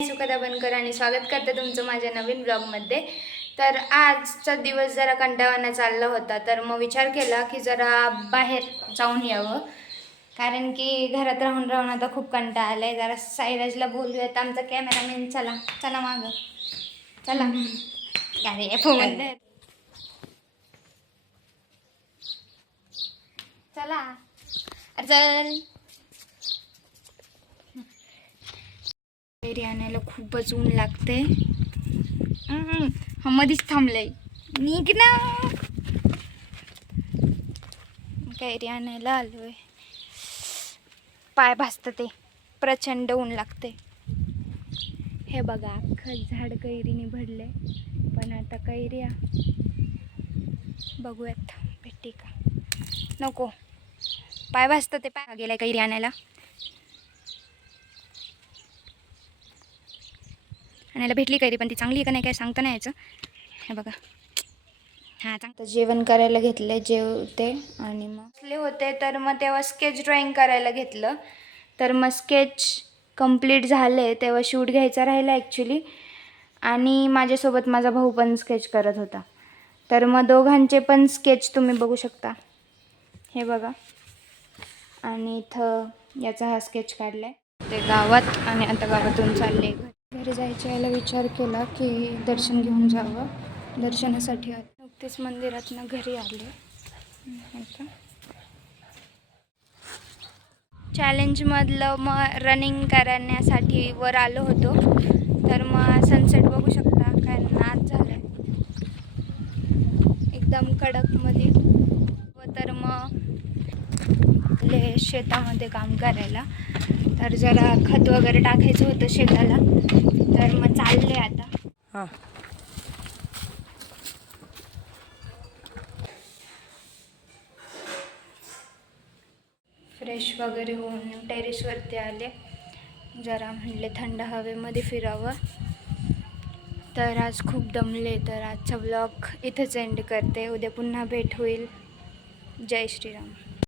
सुखदा बनकर आणि स्वागत करते तुमचं माझ्या नवीन ब्लॉगमध्ये. तर आजचा दिवस जरा कंटाळवाणा चालला होता, तर मग विचार केला की जरा बाहेर जाऊन यावं, कारण की घरात राहून राहून आता खूप कंटाळा आलाय. जरा साईराजला बोलूयात, आमचा कॅमेरामॅन. चला चला मागं चला. अरे फोन चला. अरे चल. कैरी आणायला खूपच ऊन लागते. मध्येच थांबलंय, निघ ना. कैरी आणायला आलोय. पाय भाजतं, ते प्रचंड ऊन लागते. हे बघा, अख्खं झाड कैरीने भरले. पण आता कैऱ्या बघूयात भेटते का. नको, पाय भाजतं, ते पाय गेलाय कैरी आणायला. भेटली कैरी, पण ती चांगली आहे का नाही काय सांगता नाही यायचं. हे बघा, हां चांगलं. जेवण करायला घेतले, जेवते आणि मग बसले होते. तर मग तेव्हा स्केच ड्रॉइंग करायला घेतलं. तर मग स्केच कंप्लीट झाले. तेव्हा शूट घ्यायचा राहिला ॲक्च्युली. आणि माझ्यासोबत माझा भाऊ पण स्केच करत होता. तर मग दोघांचे पण स्केच तुम्ही बघू शकता. हे बघा. आणि इथं याचा हा स्केच काढला आहे ते गावात. आणि आता गावातून चालले घरी जायच्या यायला विचार केला की दर्शन घेऊन जावं. दर्शनासाठी नुकतेच मंदिरातनं घरी आले. चॅलेंजमधलं मग रनिंग करण्यासाठी वर आलो होतो. तर मग सनसेट बघू शकता, काय नाच झालं आहे एकदम कडकमध्ये. व तर मग शेतामध्ये काम करायला. तर जरा खत वगैरे टाकायचं होतं शेताला. तर मग चालले आता. हां, फ्रेश वगैरे होऊन टेरेसवरती आले. जरा म्हणले थंड हवेमध्ये फिरावं. तर आज खूप दमले. तर आजचा ब्लॉग इथंच एंड करते. उद्या पुन्हा भेट होईल. जय श्रीराम.